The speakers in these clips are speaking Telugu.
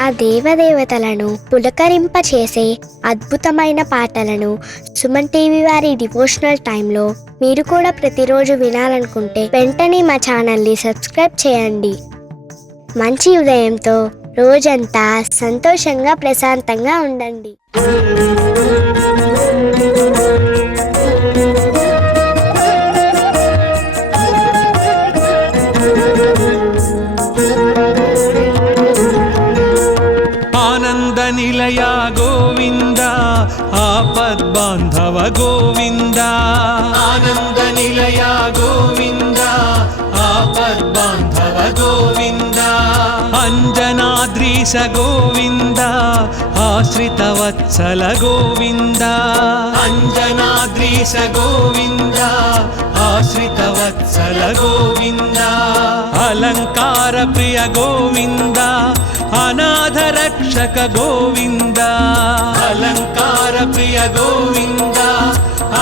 ఆ దేవదేవతలను పులకరింపచేసే అద్భుతమైన పాటలను సుమన్ టీవీ వారి డివోషనల్ టైంలో మీరు కూడా ప్రతిరోజు వినాలనుకుంటే వెంటనే మా ఛానల్ని సబ్స్క్రైబ్ చేయండి. మంచి ఉదయంతో రోజంతా సంతోషంగా ప్రశాంతంగా ఉండండి. ఆనంద నిలయ గోవింద, ఆపద్బాంధవ గోవింద. ఆనంద నిలయ గోవింద, ఆపద్బాంధవ గోవింద. అంజనాద్రీశ గోవింద, ఆశ్రిత వత్సల గోవింద. అంజనాద్రీశ గోవింద, ఆశ్రిత వత్సల గోవింద. అలంకార ప్రియ గోవింద, అనాథ రక్షక గోవింద. అలంకార ప్రియ గోవింద,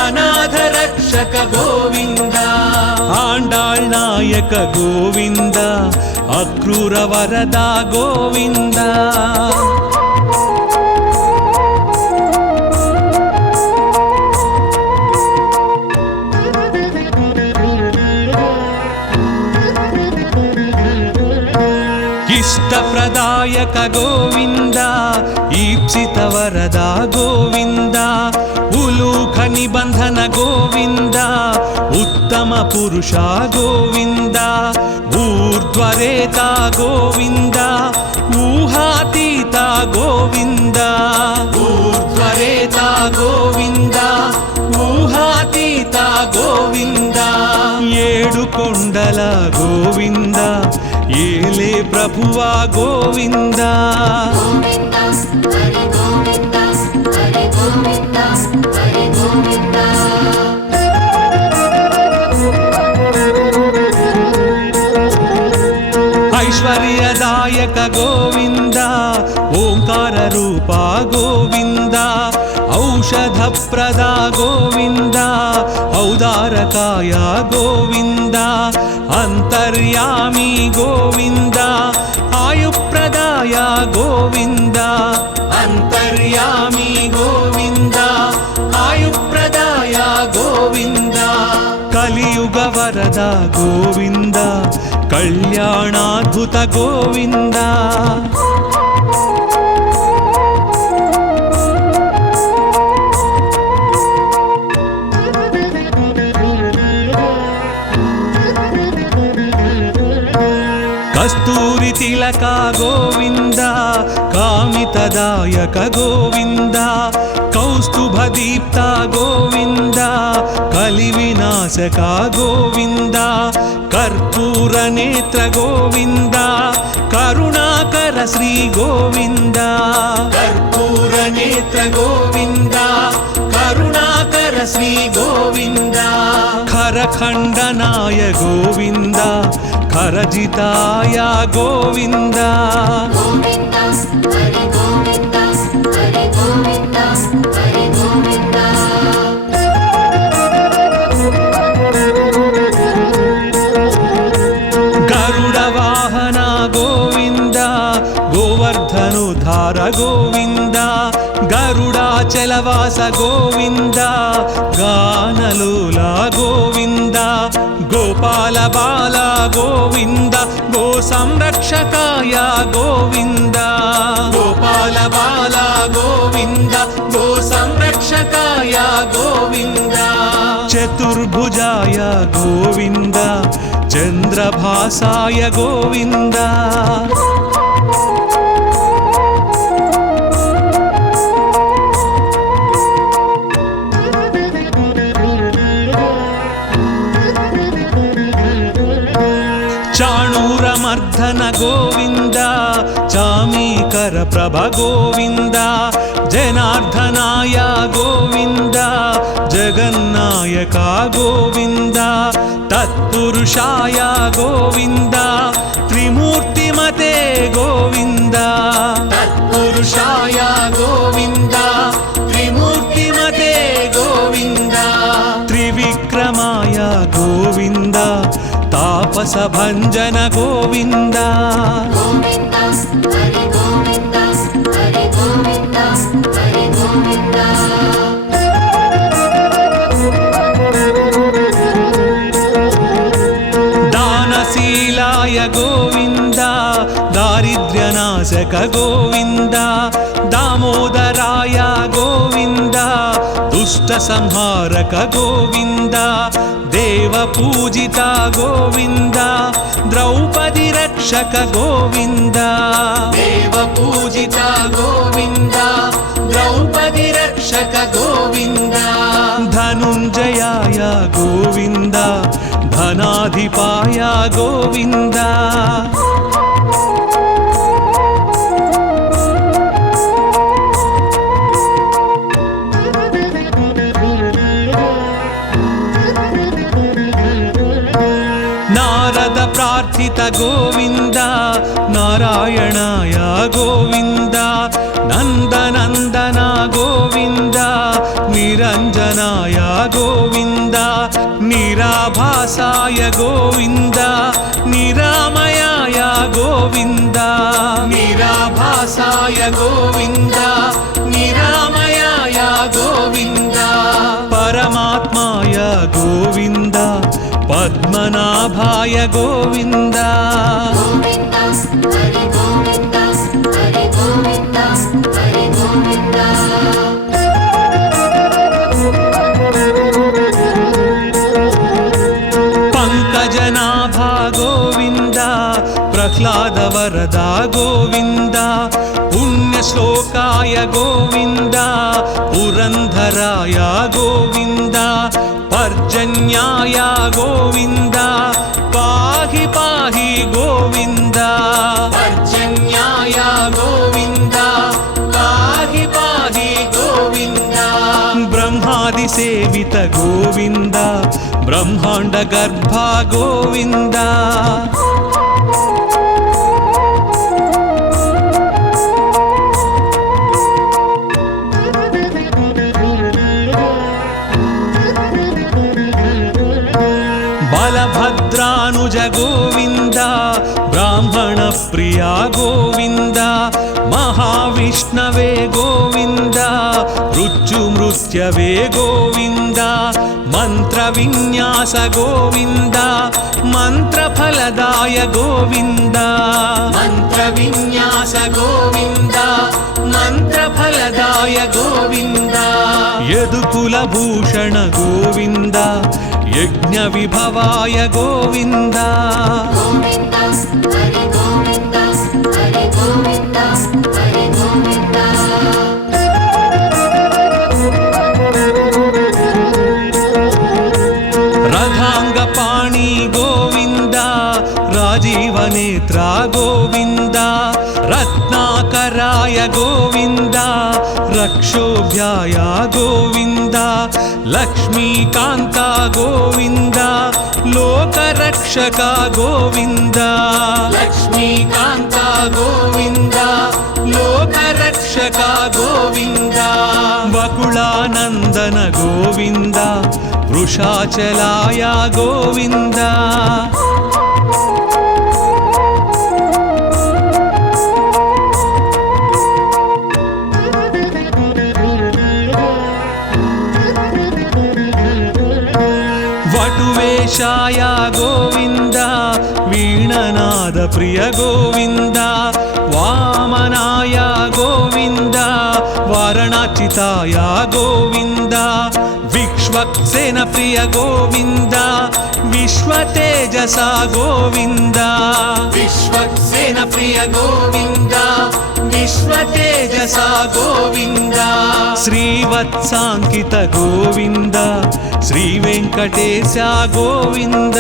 అనాథ రక్షక గోవింద. ఆండాళ్ నాయక గోవింద, అక్రూర వరద గోవింద. ఇష్టప్రదాయక గోవింద, ఈప్సిత వరద గోవింద. ఉలూఖ నిబంధన గోవింద, ఉత్తమ పురుష గోవింద. ఊర్ధ్వరేత గోవింద, ఊహాతీత గోవింద. ఊర్ధ్వరేత గోవింద, ఊహాతీత గోవింద. ఏడు కొండల గోవింద, ఏలే ప్రభువా గోవింద. ఐశ్వర్యదాయక గోవింద, ఓంకార రూప గోవింద. ఔషధ ప్రద గోవింద, ఔదారకాయ గోవింద. అంతర్యామి గోవింద, ఆయుప్రదాయ గోవింద. అంతర్యామి గోవింద, ఆయుప్రదాయ గోవింద. కలియుగ వరద గోవింద, కళ్యాణాద్భుత గోవింద. కస్తూరి తిలక గోవింద, కామితదాయక గోవింద. కౌస్తుభ దీప్త గోవింద, కలి వినాశక గోవింద. కర్పూర నేత్ర గోవింద, కరుణాకర శ్రీ గోవింద. కర్పూర నేత్ర గోవింద, కరుణాకర శ్రీ గోవింద. ఖరఖండనాయ గోవింద, ఖరజితాయ గోవింద. గరుడ వాహన గోవింద, గోవర్ధనుధార గోవింద. గరుడాచలవాస గోవింద, గానలోల గోవింద. గోపాల బాల గోవింద, గో సంరక్షకాయ గోవింద. గోపాల బాల గోవింద, గో సంరక్షకాయ గోవింద. చతుర్భుజాయ గోవింద, చంద్రభాసాయ గోవింద. చాణూరమర్ధన గోవింద, చామీకర ప్రభ గోవింద. జనార్దనాయ గోవింద, జగన్నాయక గోవింద. తత్పురుషాయ గోవింద, త్రిమూర్తిమతే గోవింద. తత్పురుషాయ గోవింద, త్రిమూర్తిమతే గోవింద. త్రివిక్రమాయ గోవింద, తాపస భంజన గోవింద. दारिद्र्यनाशक गोविन्द दामोदराय गोविन्द दुष्टसंहारक गोविन्द देवपूजिता गोविन्द द्रौपदी रक्षक गोविन्द देवपूजिता गोविन्द द्रौपदी रक्षक गोविन्द धनुञ्जयाय गोविन्द धनाधिपाय गोविन्द नारद प्रार्थित गोविन्द नारायणाय गोविन्द नन्दनन्दन गोविन्द निरञ्जनाय गोविन्द निराभासाय गोविन्द निरामयाय गोविन्द निराभासाय गोविन्द निरामयाय गोविन्द परमात्माय गोविन्द पद्मनाभाय गोविन्द पंकजनाभा गोविन्द प्रह्लाद वरदा गोविन्द पुण्यश्लोकाय गोविन्द पुरंधराय गोविन्द पर्जन्याय गोविन्द पाहि पाहि गोविन्द पर्जन्याय गोविन्द पाहि पाहि गोविन्द ब्रह्मादि सेवित गोविन्द ब्रह्मांड गर्भ गोविन्द बलभद्रानुज गोविन्द ब्राह्मण प्रिया गोविन्द महाविष्णवे गोविन्द मृत्युमृत्यवे गोविन्द मंत्रविन्यास गोविन्द मंत्रफलदाय गोविन्द मंत्रविन्यास गोविन्द मंत्रफलदाय गोविन्द यदुकुलभूषण गोविन्द यज्ञ विभवाय गोविन्द रथांगपाणि गोविन्द राजीवनेत्रा गोविन्द रत्नाकराय गोविन्द रक्षोभ्याय गोविन्द लक्ष्मीकान्त गोविन्द लोकरक्षक गोविन्द लक्ष्मीकान्त गोविन्द लोकरक्षक गोविन्द वकुलानन्दन गोविन्द वृषाचलाय गोविन्द वटुवेशाय गोविन्द वीणनाद प्रिय गोविन्द वामनाय गोविन्द वारणाचिताय गोविन्द विश्वक्सेन प्रिय गोविन्द विश्वतेजसा गोविन्द विश्वक्सेन प्रिय गोविन्द विश्वतेजसा गोविन्द श्रीवत्साङ्कित गोविन्द श्रीवेङ्कटेश गोविन्द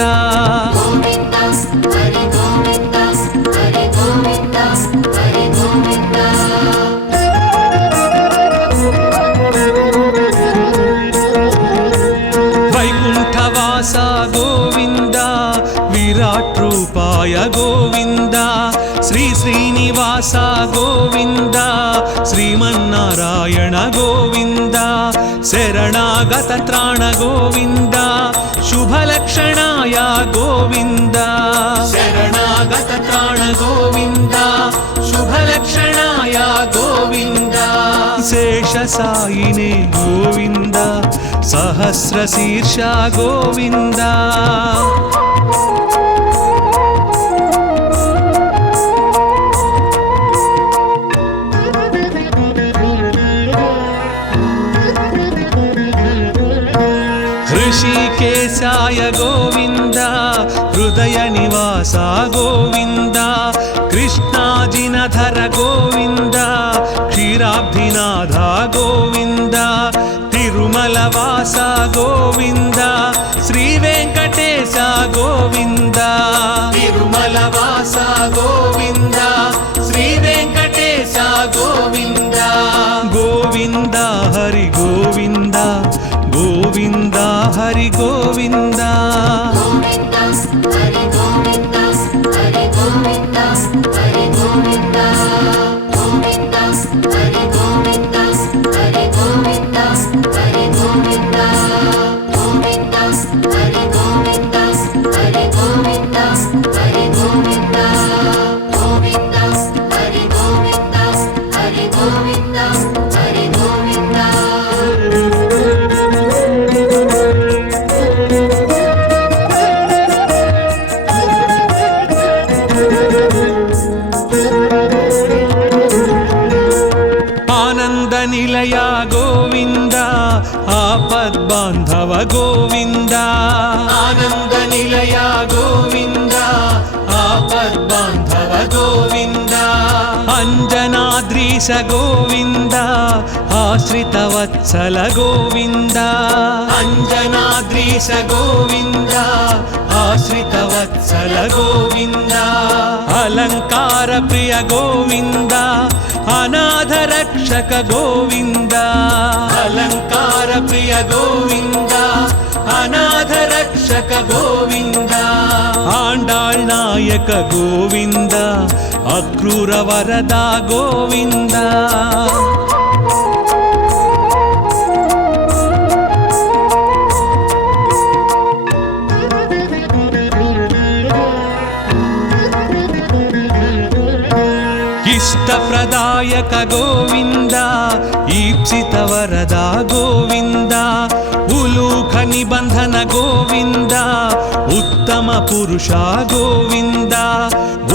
वैकुण्ठवासा गोविन्द विराट रूपाय गोविन्द श्री श्रीनिवास गोविन्द श्रीमन्नारायण गोविन्द शरणागत त्राण गोविन्द शुभलक्षणाय गोविन्द शरणागत त्राण गोविन्द शुभलक्षणाय गोविन्द शेषसायिने गोविन्द सहस्रशीर्ष गोविन्द కృష్ణాజినధర గోవింద క్షీరాబ్ధినాథ గోవింద తిరుమల వాస గోవింద శ్రీ వెంకటేశ గోవింద తిరుమల వాస గోవింద శ్రీ వెంకటేశ గోవింద గోవింద హరి గోవింద గోవింద హరి గోవింద ఆనంద నిలయ గోవింద ఆపద్బాంధవ గోవింద ఆనంద నిలయ గోవింద ఆపద్బాంధవ గోవింద అంజనాద్రీశ గోవింద ఆశ్రిత వత్సల గోవింద అంజనాద్రీశ గోవింద ఆశ్రిత వత్సల గోవింద అలంకార ప్రియ గోవింద అనాథ రక్షక గోవింద అలంకార ప్రియ గోవింద అనాథ రక్షక గోవింద ఆండాళ్ నాయక గోవింద అక్రూర వరద గోవింద ఇష్టప్రదాయక గోవింద ఈప్సిత వరద గోవింద ఉలూఖ నిబంధన గోవింద ఉత్తమ పురుష గోవింద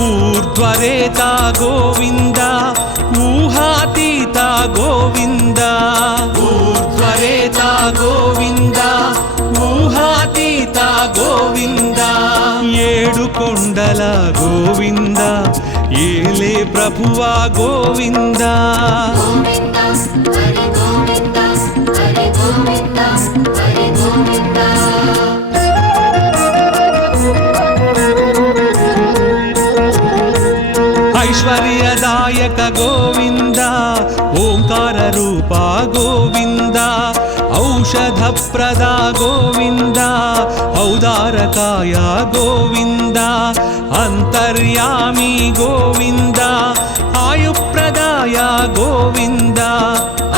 ఊర్ధ్వరేత గోవింద ఊహాతీత గోవింద ఊర్ధ్వరేత గోవింద ఊహాతీత గోవింద ఏడు కొండల గోవింద ఏలే ప్రభువా గోవింద ఐశ్వర్యదాయక గోవింద ఓంకార రూప గోవింద ఔషధ ప్రద గోవింద ఔదారకాయ గోవింద అంతర్యామి గోవింద ఆయుప్రదాయ గోవింద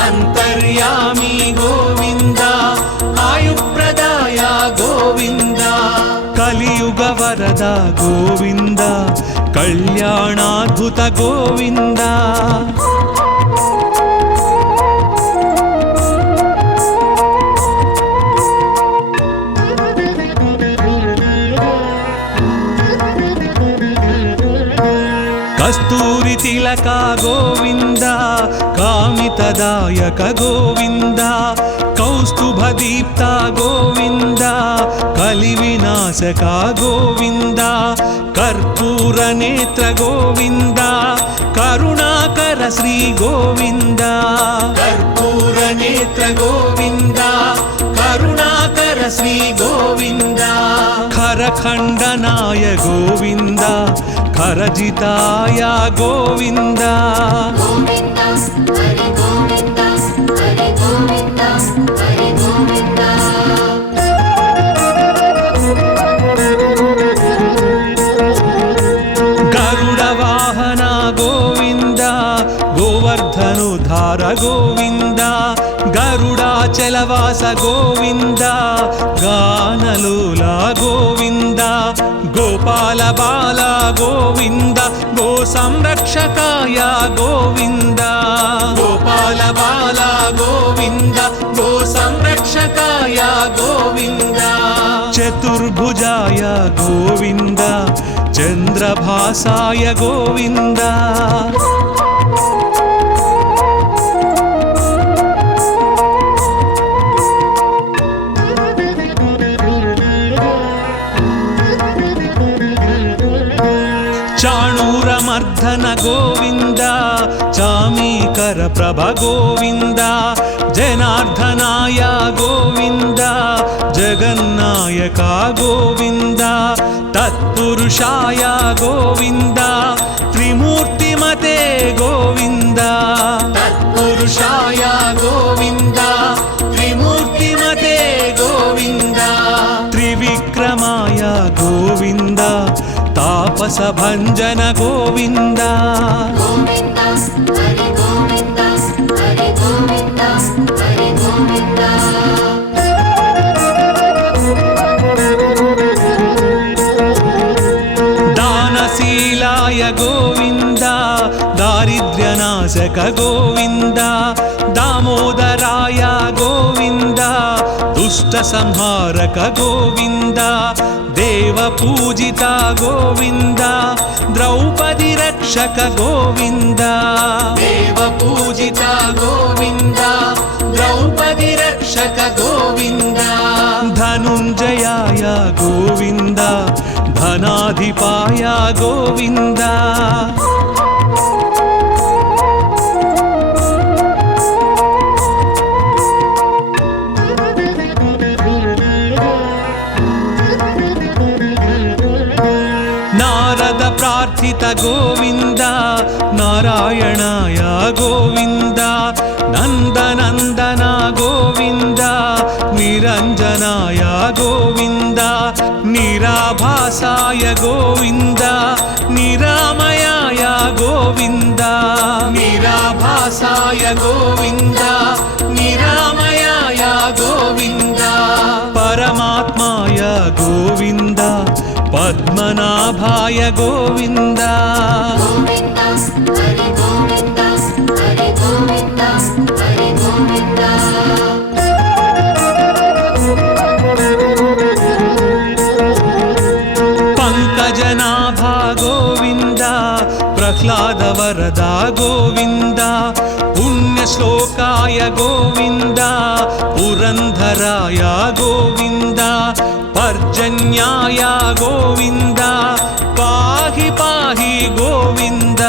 అంతర్యామి గోవింద ఆయుప్రదాయ గోవింద కలియుగ వరద గోవింద కళ్యాణాద్భుత గోవింద కస్తూరి తిలక గోవింద కామితదాయక గోవింద కౌస్తుభ దీప్త గోవింద కలి వినాశక గోవింద కర్పూర నేత్ర గోవింద కరుణాకర శ్రీ గోవింద కర్పూర నేత్ర గోవింద కరుణాకర శ్రీ గోవింద ఖరఖండనాయ గోవింద ఖరజితాయ గోవింద గరుడ వాహన గోవింద గోవర్ధనుధార గోవింద గరుడాచలవాస గోవింద గానలోల గోవింద గోపాల బాల గోవింద గో సంరక్షకాయ గోవింద గోపాల బాల గోవింద గో సంరక్షకాయ గోవింద చతుర్భుజాయ గోవింద చంద్రభాసాయ గోవింద జనార్దన గోవింద చామీకర ప్రభ గోవింద జనార్దనాయ గోవింద జగన్నాయక గోవింద తత్పురుషాయ గోవింద త్రిమూర్తిమతే గోవింద తత్పురుషాయ గోవింద త్రిమూర్తిమతే గోవింద త్రివిక్రమాయ గోవింద తాపస భంజన గోవింద దానశీలాయ గోవింద దారిద్ర్యనాశక గోవింద దామోదరాయ గోవింద దుష్ట సంహారక గోవింద దేవ పూజిత గోవింద ద్రౌపది రక్షక గోవింద దేవ పూజిత గోవింద ద్రౌపది రక్షక గోవింద ధనుంజయాయ గోవింద ధనాధిపాయ గోవింద నారద ప్రార్థిత గోవింద నారాయణాయ గోవింద నందనందన గోవింద నిరంజనాయ గోవింద నిరాభాసాయ గోవింద నిరామయాయ గోవింద నిరాభాసాయ గోవింద నిరామయాయ గోవింద పరమాత్మాయ గోవింద పద్మనాభాయ గోవింద పంకజనాభా గోవింద ప్రహ్లాద వరద గోవింద పుణ్యశ్లోకాయ గోవింద పురంధరాయ గోవింద పర్జన్యాయ గోవింద పాహి పాహి గోవింద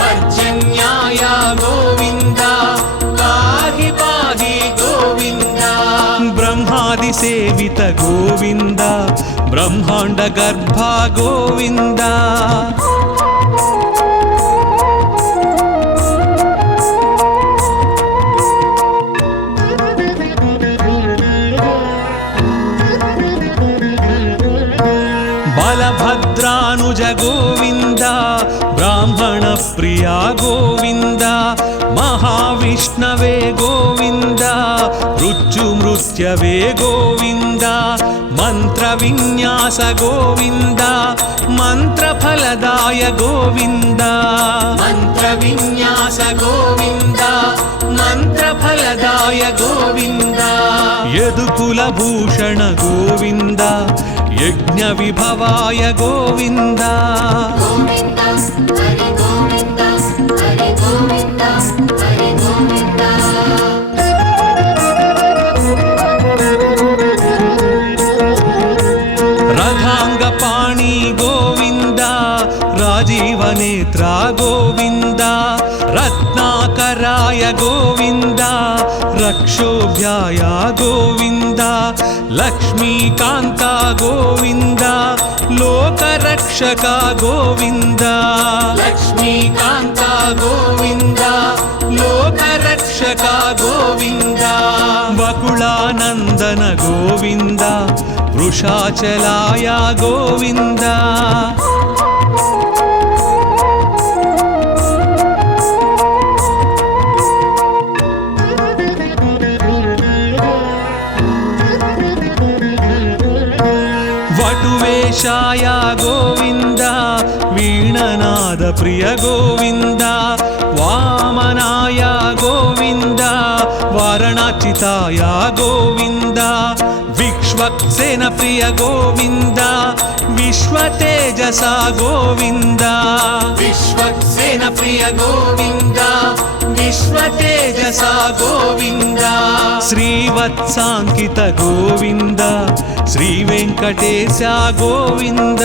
పర్జన్యాయ గోవింద పాహి పాహి గోవింద బ్రహ్మాది సేవిత గోవింద బ్రహ్మాండ గర్భ గోవింద బలభద్రానుజ గోవింద బ్రాహ్మణ ప్రియా గోవింద మహావిష్ణవే గోవింద మృత్యుమృత్యవే గోవింద మంత్ర విన్యాస గోవింద మంత్రఫలదాయ గోవింద మంత్ర విన్యాస గోవింద మంత్రఫలదాయ గోవింద యదుకుల భూషణ గోవింద యజ్ఞ విభవాయ గోవింద రథాంగపాణి గోవింద రాజీవనేత్ర గోవింద రత్నాకరాయ గోవింద రక్షోభ్యాయ గోవింద లక్ష్మీకాంత గోవింద లోకరక్షక గోవింద లక్ష్మీకాంత గోవింద లోకరక్షక గోవింద వకుళానందన గోవింద వృషాచలాయ గోవింద వటువేషాయ గోవింద వీణనాద ప్రియ గోవింద వామనాయ గోవింద వారణాచితాయ గోవింద విక్ష్వక్సేన ప్రియ గోవింద విశ్వతేజస గోవింద విశ్వక్సేన ప్రియ గోవింద విశ్వతేజస గోవింద శ్రీవత్సాంకిత గోవింద శ్రీ వెంకటేశ గోవింద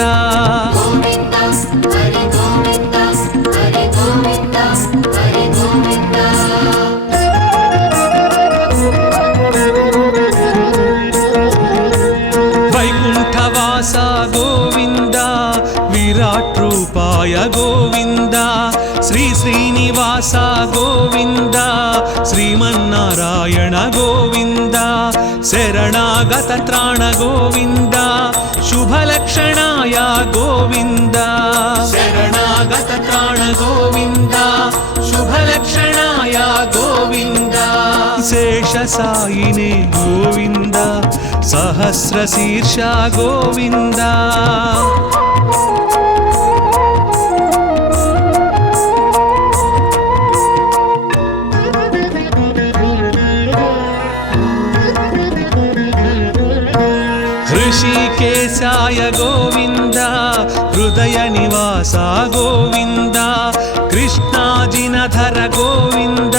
శ్రీనివాస గోవింద శ్రీమన్నారాయణ గోవింద శరణాగత త్రాణ గోవింద శుభలక్షణాయ గోవింద శరణాగత త్రాణ గోవింద శుభలక్షణాయ గోవింద శేషసాయినే గోవింద సహస్రశీర్ష గోవింద ऋषिकेशाय गोविन्द हृदय निवास गोविन्द कृष्णाजिनधर गोविन्द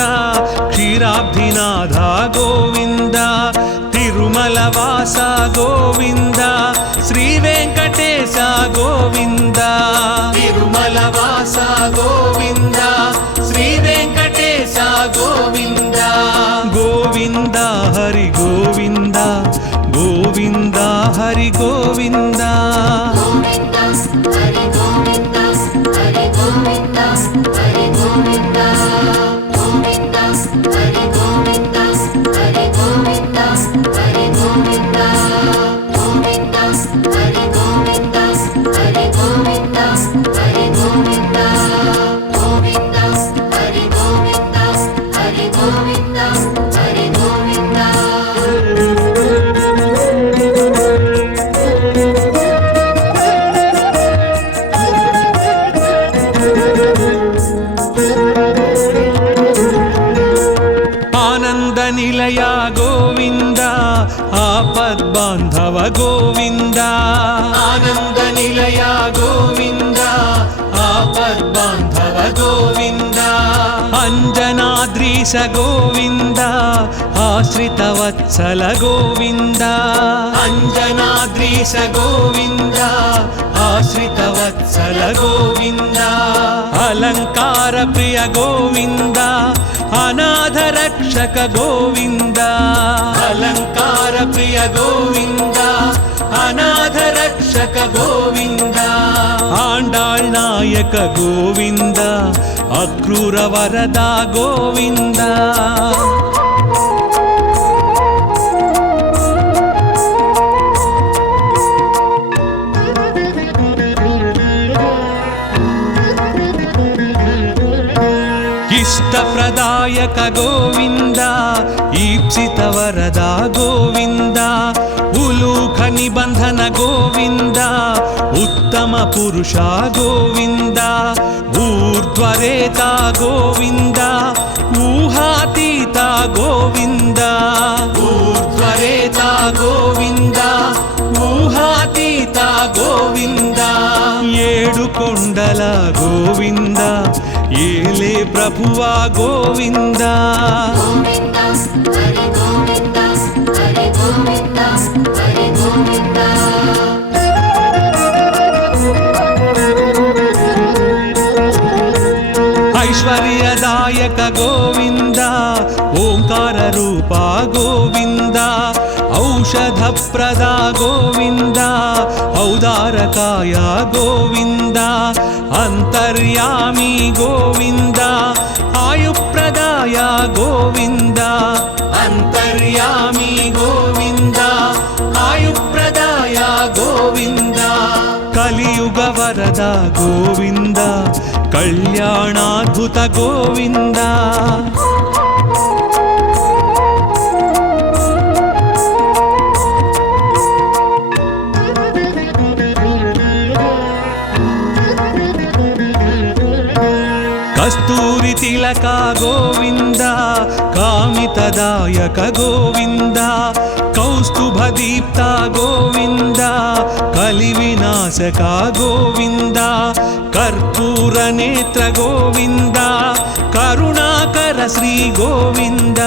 क्षीराब्धिनाथ गोविन्द तिरुमलवास गोविन्द श्रीवेङ्कटेश गोविन्द तिरुमलवास गोविन्द श्रीवेङ्कटेश गोविन्द गोविन्द हरि गोविन्द गोविन्द हरि गोविन्द निलया गोविन्द आपद्बान्धव गोविन्द आनन्द निलया गोविन्द आपद्बान्धव गोविन्द अञ्जनाद्रीश गोविन्द आश्रितवत्सल गोविन्द अञ्जनाद्रीश गोविन्द आश्रितवत्सल गोविन्द अलङ्कार प्रिय गोविन्द अनाथ रक्षक गोविन्द अलङ्कार प्रिय गोविन्द अनाथ रक्षक गोविन्द आण्डाळ् नायक गोविन्द अक्रूर वरदा गोविन्द इष्टप्रदायक गोविन्द ईप्सित वरदा गोविन्द उलूख निबन्धन गोविन्द उत्तम पुरुषा गोविन्द ऊर्ध्वरेता गोविन्द ऊहातीता गोविन्द ऊर्ध्वरेता गोविन्द ऊहातीता गोविन्द ఏడుకొండల గోవింద ఏలే ప్రభువా గోవింద ఐశ్వర్యదాయక గోవింద ఓంకార రూపా గోవింద औषधप्रदा गोविन्द औदारकाय गोविन्द अन्तर्यामी गोविन्द आयुप्रदाय गोविन्द अन्तर्यामी गोविन्द आयुप्रदाय गोविन्द कलियुग वरदा गोविन्द कल्याणाद्भुत गोविन्द कस्तूरि तिलक गोविन्द कामितदायक गोविन्द कौस्तुभदीप्त गोविन्द कलिविनाशक गोविन्द कर्पूरनेत्र गोविन्द करुणाकर श्री गोविन्द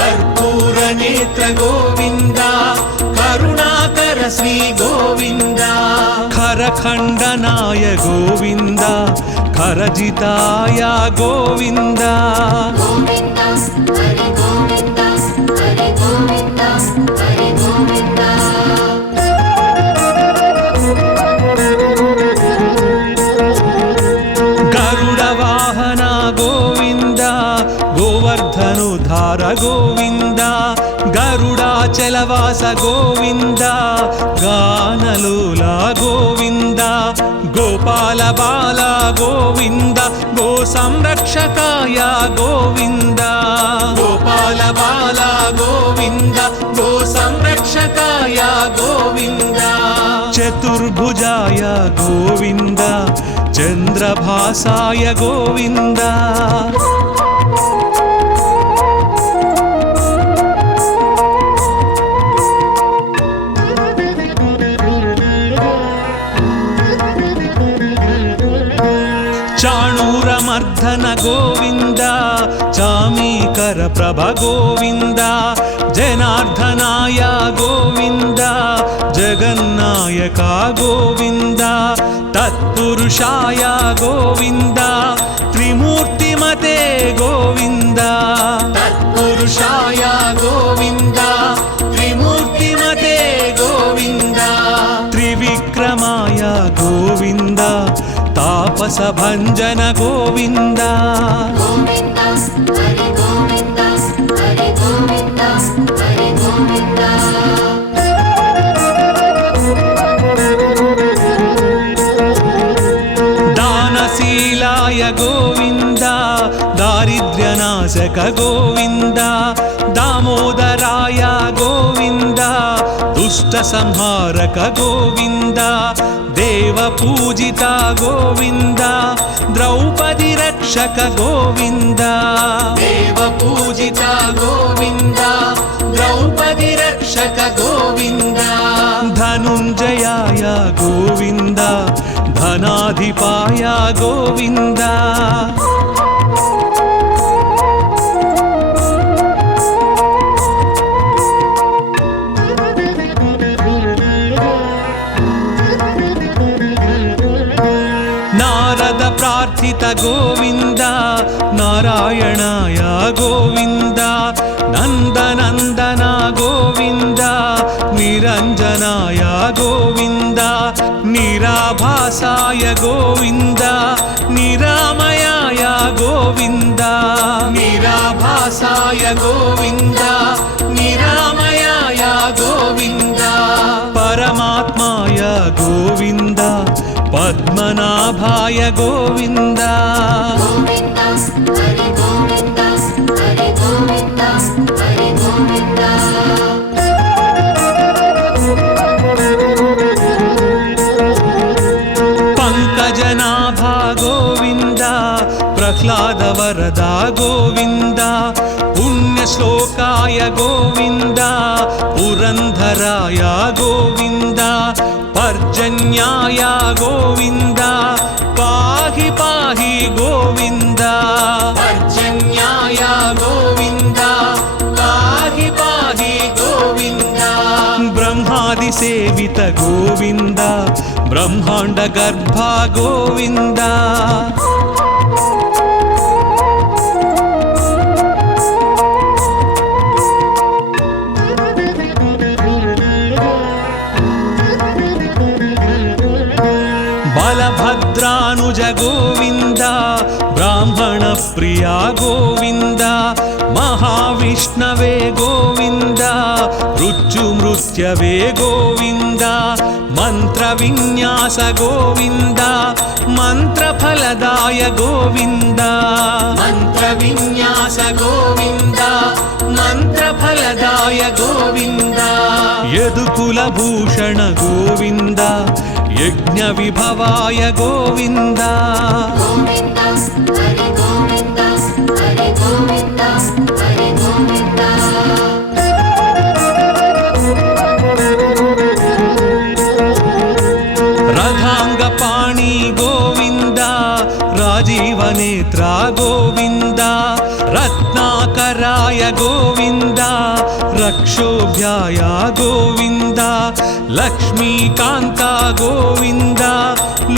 कर्पूरनेत्र गोविन्द करुणाकर श्री गोविन्द खरखण्डनाय गोविन्द खरजिताय गोविन्द गरुडवाहन गोविन्द అవతార గోవింద గరుడాచలవాస గోవింద గానలోల గోవింద గోపాల బాల గోవింద గో సంరక్షకాయ గోవింద గోపాల బాల గోవింద గో సంరక్షకాయ గోవింద చతుర్భుజాయ గోవింద చంద్రభాసాయ గోవింద చాణూరమర్ధన గోవింద చామీకర ప్రభ గోవింద జనార్దనాయ గోవింద జగన్నాయక గోవింద తత్పురుషాయ గోవింద త్రిమూర్తిమతే గోవింద తత్పురుషాయ గోవింద త్రిమూర్తిమతే గోవింద త్రివిక్రమాయ గోవింద తాపస భంజన గోవింద దానశీలాయ గోవింద దారిద్ర్యనాశక గోవింద దామోదరాయ గోవింద దుష్ట సంహారక గోవింద దేవ పూజిత గోవింద ద్రౌపది రక్షక గోవింద దేవ పూజిత గోవింద ద్రౌపది రక్షక గోవింద ధనుంజయాయ గోవింద ధనాధిపాయ గోవింద నారద ప్రార్థిత గోవింద నారాయణాయ గోవింద నందనందన గోవింద నిరంజనాయ గోవింద నిరాభాసాయ గోవింద నిరామయాయ గోవింద నిరాభాసాయ గోవింద నిరామయాయ గోవింద పరమాత్మాయ గోవింద పద్మనాభాయ గోవింద పంకజనాభా గోవింద ప్రహ్లాద వరద గోవింద పుణ్యశ్లోకాయ గోవింద పురంధరాయ గోవింద పర్జన్యాయ గోవింద పాహి పాహి గోవింద పర్జన్యాయ గోవింద పాహి పాహి గోవింద బ్రహ్మాది సేవిత గోవింద బ్రహ్మాండ గర్భ గోవింద బలభద్రానుజ గోవింద బ్రాహ్మణ ప్రియా గోవింద మహావిష్ణవే గోవింద మృత్యుమృత్యవే గోవింద మంత్ర విన్యాస గోవింద మంత్రఫలదాయ గోవింద మంత్ర విన్యాస గోవింద మంత్రఫలదాయ గోవింద యదుకుల భూషణ గోవింద యజ్ఞ విభవాయ గోవింద రథాంగ పాణి గోవింద రాజీవ నేత్ర గోవింద రత్నాకరాయ గోవింద రక్షోభ్యాయ గోవింద లక్ష్మీకాంత గోవింద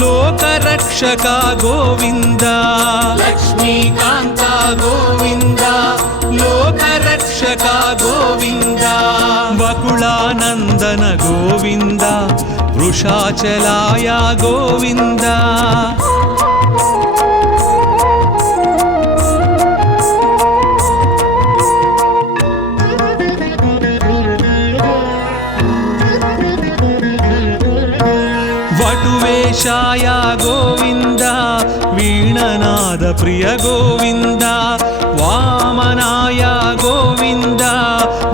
లోకరక్షక గోవింద లక్ష్మీకాంత గోవింద లోకరక్షక గోవింద వకుళానందన గోవింద వృషాచలాయ గోవింద ప్రియ గోవింద వామనాయ గోవింద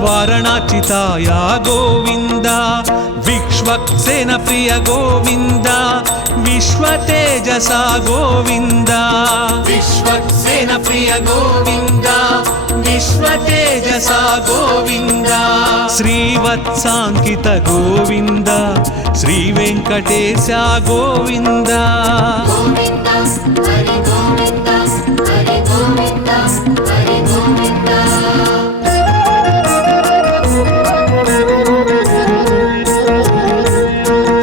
వారణాచితాయ గోవింద విక్ష్వక్సేన ప్రియ గోవింద విశ్వతేజస గోవింద విశ్వక్సేన ప్రియ గోవింద విశ్వతేజస గోవింద శ్రీవత్సాంకిత గోవింద శ్రీ వెంకటేశ గోవింద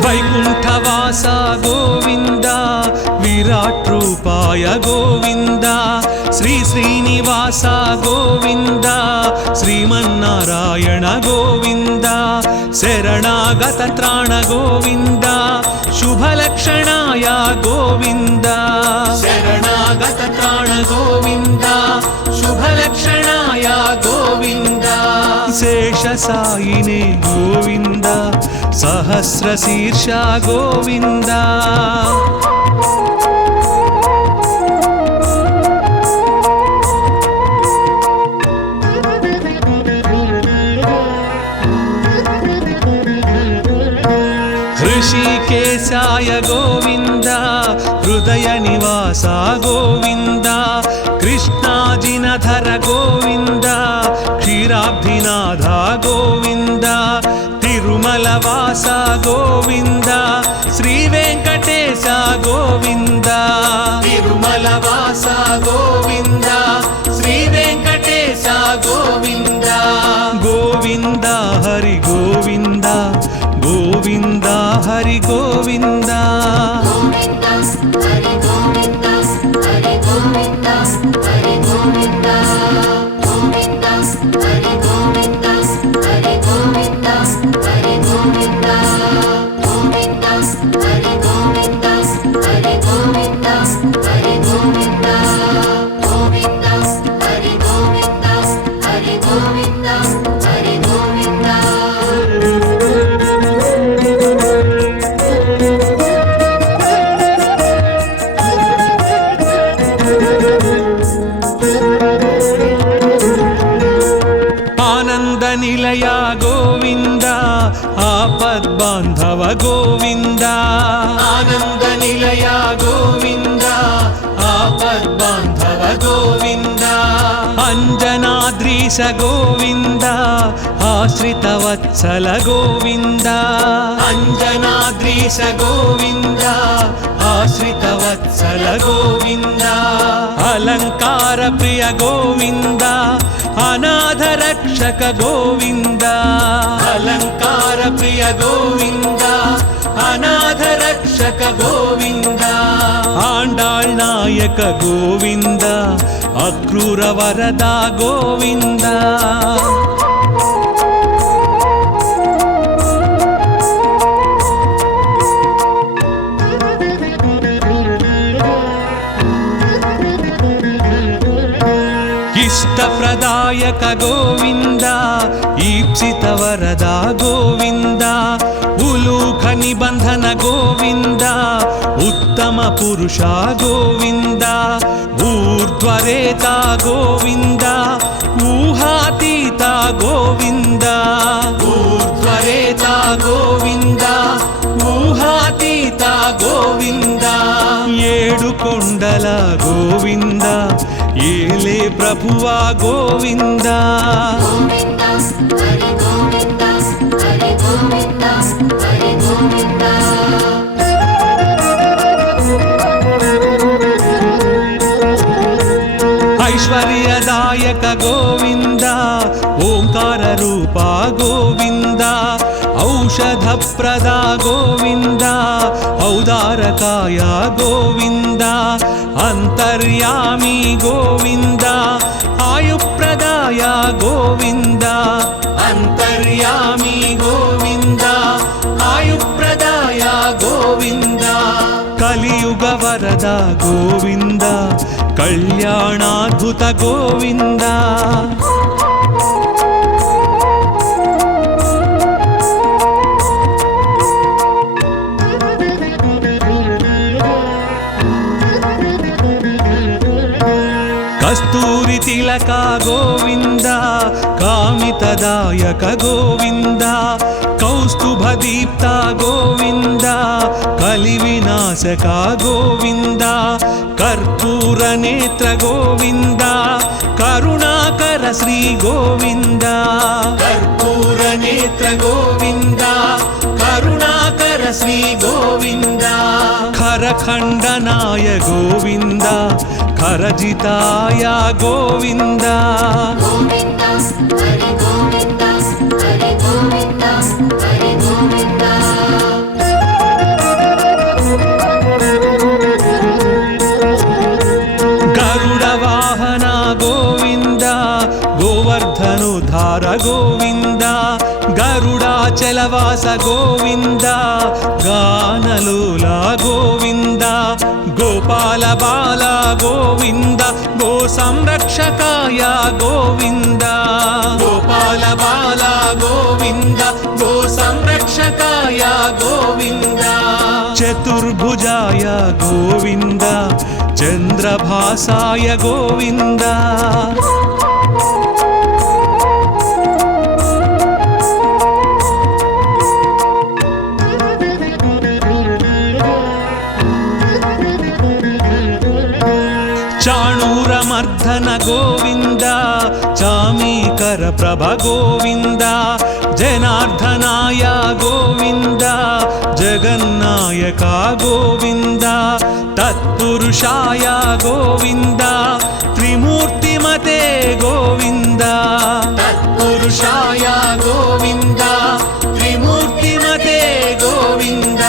వైకుంఠవాస గోవింద విరాట్ రూపాయ గోవింద శ్రీ శ్రీనివాస గోవింద శ్రీమన్నారాయణ గోవింద శరణాగత త్రాణ గోవింద శుభలక్షణాయ గోవింద శరణాగత త్రాణ గోవింద శుభలక్షణాయ గోవింద శేషసాయినే గోవింద సహస్రశీర్ష గోవింద ऋषिकेशाय गोविंद हृदय निवास गोविंद कृष्णाजिनधर गोविंद क्षीराब्धिनाथ गोविंद तिरुमलवास गोविंद श्री वेंकटेश गोविंद तिरुमलवास गोविंद श्री वेंकटेश गोविंद गोविंद हरि गोविंद गोविंद हरि गोविंद निलया गोविंद आपद्बांधव गोविंद आनंद निलया गोविंद आपद्बांधव गोविंद अंजनाद्रीश गोविंद आश्रितवत्सल गोविंद अंजनाद्रीश गोविंद आश्रितवत्सल गोविंद अलंकार प्रिय गोविंद अनाथ रक्षक गोविंद अलंकार प्रिय गोविंद अनाथ रक्षक गोविंद आंडाळ नायक गोविंद अक्रूर वरदा गोविंद इष्टप्रदायक गोविंद ईप्सित वरदा गोविंद उलूख निबंधन गोविंद उत्तम पुरुषा गोविंद ऊर्ध्वरेता गोविंद ऊहातीता गोविंद ऊर्ध्वरेता गोविंद ऊहातीता गोविंद ఏడు కొండల గోవింద ఏలే ప్రభువా గోవింద ఐశ్వర్యదాయక గోవింద ఓంకార రూపా గోవింద औषध प्रदा गोविंद औदारकाय गोविंद अंतर्यामी गोविंद आयुप्रदाय गोविंद अंतर्यामी गोविंद आयुप्रदाय गोविंद कलियुग वरद गोविंद कल्याणाद्भुत गोविंद కస్తూరి తిలక గోవింద కామితదాయక గోవింద కౌస్తుభ దీప్త గోవింద కలి వినాశక గోవింద కర్పూర నేత్ర గోవింద కరుణాకర శ్రీ గోవింద కర్పూర నేత్ర గోవింద కరుణాకర శ్రీ గోవింద ఖరఖండనాయ గోవింద ఖరజితాయ గోవింద గోవింద హరి గోవింద హరి గోవింద హరి గోవింద గరుడ వాహన గోవింద గోవర్ధనుధార గోవింద గరుడాచలవాస గోవింద గానలోల గోవింద గోపాల బాల గోవింద గో సంరక్షకాయ గోవింద గోపాల బాల గోవింద గో సంరక్షకాయ గోవింద చతుర్భుజాయ గోవింద చంద్రభాసాయ గోవింద చాణూరమర్ధన గోవింద చామీకర ప్రభ గోవింద జనార్దనాయ గోవింద జగన్నాయక గోవింద తత్పురుషాయ గోవింద త్రిమూర్తిమతే గోవింద తత్పురుషాయ గోవింద త్రిమూర్తిమతే గోవింద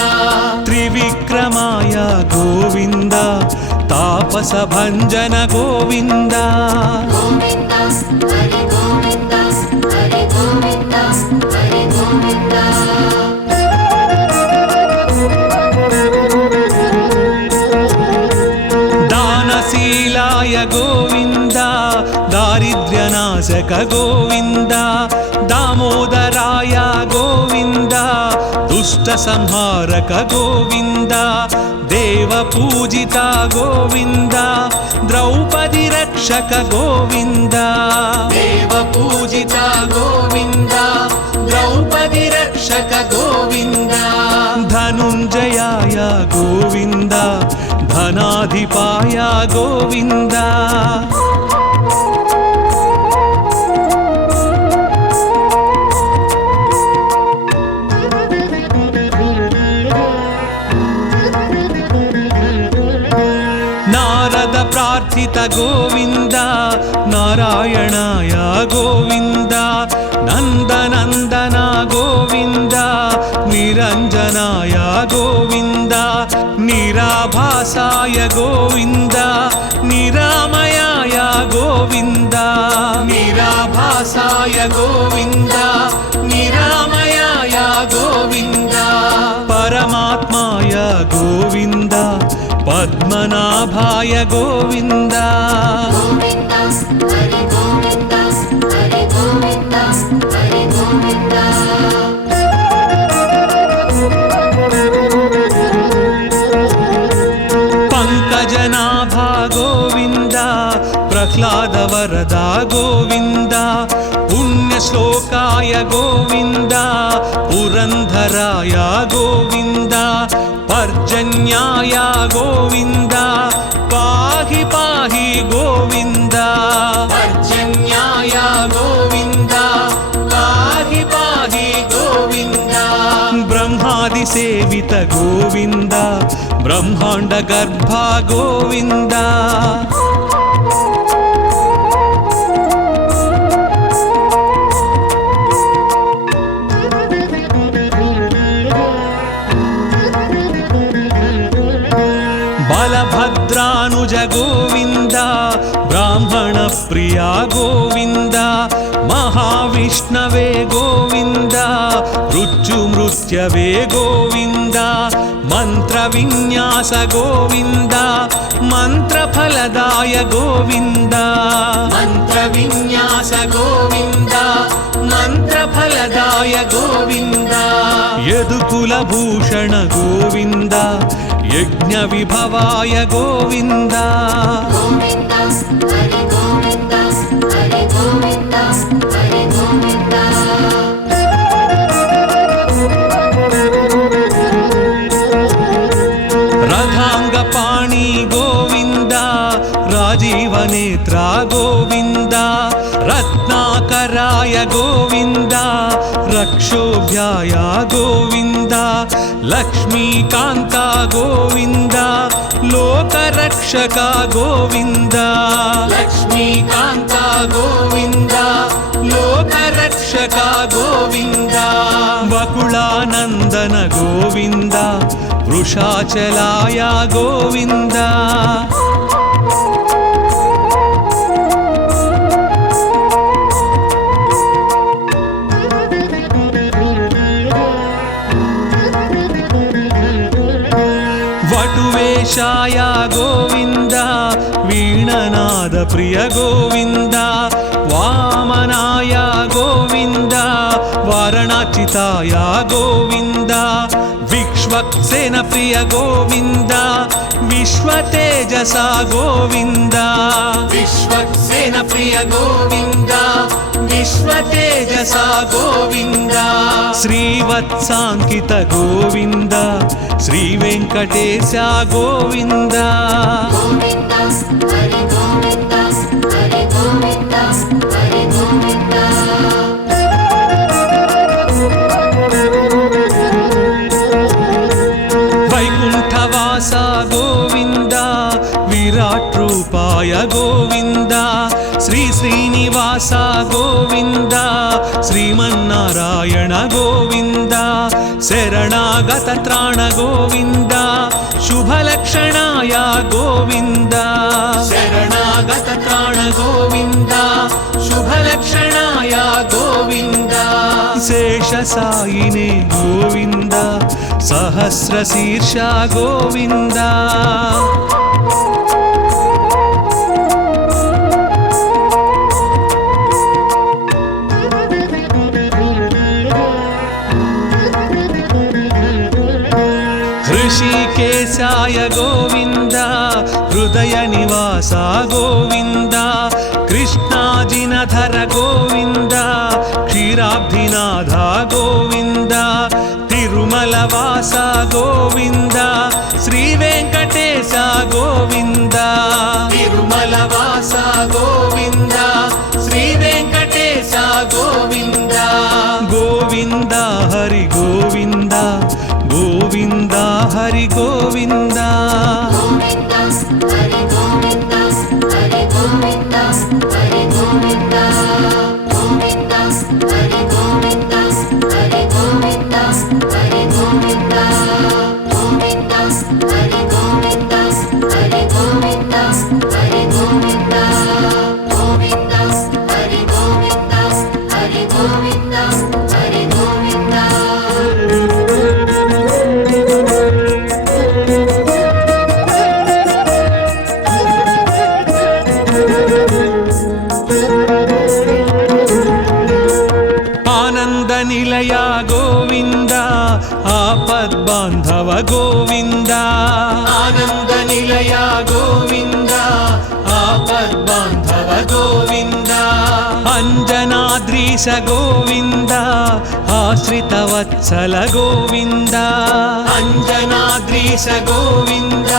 త్రివిక్రమాయ గోవింద తాపస భంజన గోవింద గోవింద హరి గోవింద హరి గోవింద హరి గోవింద దానశీలాయ గోవింద దారిద్ర్యనాశక గోవింద దామోదరాయ గోవింద దుష్ట సంహారక గోవింద దేవ పూజిత గోవింద ద్రౌపది రక్షక గోవింద దేవ పూజిత గోవింద ద్రౌపది రక్షక గోవింద ధనుంజయాయ గోవింద ధనాధిపాయ గోవింద నారద ప్రార్థిత గోవింద నారాయణాయ గోవింద నందనందన గోవింద నిరంజనాయ గోవింద నిరాభాసాయ గోవింద నిరామయాయ గోవింద నిరాభాసాయ గోవింద నిరామయాయ గోవింద పరమాత్మాయ గోవింద పద్మనాభాయ గోవింద గోవింద హరి గోవింద హరి గోవింద హరి గోవింద పంకజనాభా గోవింద ప్రహ్లాద వరద గోవింద పుణ్యశ్లోకాయ గోవింద పురంధరాయ గోవింద పర్జన్యాయ గోవింద పాహి పాహి గోవింద పర్జన్యాయ గోవింద పాహి పాహి గోవింద బ్రహ్మాది సేవిత గోవింద బ్రహ్మాండ గర్భ గోవింద బలభద్రానుజ గోవింద బ్రాహ్మణ ప్రియా గోవింద మహావిష్ణవే గోవింద మృత్యుమృత్యవే గోవింద మంత్ర విన్యాస గోవింద మంత్రఫలదాయ గోవింద మంత్ర విన్యాస గోవింద మంత్రఫలదాయ గోవింద యదుకుల భూషణ గోవింద యజ్ఞ విభవాయ గోవింద గోవింద హరి राजीवनेत्रा गोविन्द रत्नाकराय गोविन्द रक्षोभ्याय गोविन्द लक्ष्मीकान्ता गोविन्द लोकरक्षका गोविन्द लक्ष्मीकान्ता गोविन्द लोकरक्षका गोविन्द वकुलानन्दन गोविन्द वृषाचलाय गोविन्द वटुवेशाय गोविन्द वीणनाद प्रिय गोविन्द वामनाय गोविन्द वारणाचिताय गोविन्द विश्वक्सेन प्रिय गोविन्द विश्वतेजसा गोविन्द विश्वक्सेन प्रिय गोविन्द विश्वतेजसा गोविन्द श्रीवत्साङ्कित गोविन्द श्रीवेङ्कटेश गोविन्द गोविन्द हरि गोविन्द हरि गोविन्द हरि गोविन्द वैकुण्ठवास गोविन्द विराट्रूपाय गोविन्द श्री श्रीनिवास गोविन्द श्रीमन्नारायण गोविन्द शरणागत त्राण गोविन्द शुभलक्षणाय गोविन्द शरणागत त्राण गोविन्द शुभलक्षणाय गोविन्द शेषसायिने गोविन्द सहस्रशीर्ष गोविन्द ऋषिकेशाय गोविन्द हृदय निवास गोविन्द कृष्णाजिनधर गोविन्द क्षीराब्धिनाथ गोविन्द तिरुमलवास गोविन्द श्रीवेङ्कटेश गोविन्द तिरुमलवास गोविन्द श्रीवेङ्कटेश गोविन्द गोविन्द हरि गोविन्द गोविन्द हरि गोविन्द गोविन्द हरि गोविन्द हरि गोविन्द हरि गोविन्द गोविन्द हरि गोविन्द हरि गोविन्द हरि गोविन्द गोविन्द हरि गोविन्द हरि गोविन्द हरि गोविन्द गोविन्द हरि गोविन्द हरि गोविन्द हरि गोविन्द आनंद निलय गोविंद आपद्बांधव गोविंद आनंद निलय गोविंद आपद्बांधव गोविंद अंजनाद्रीश गोविंद आश्रित वत्सल गोविंद अंजनाद्रीश गोविंद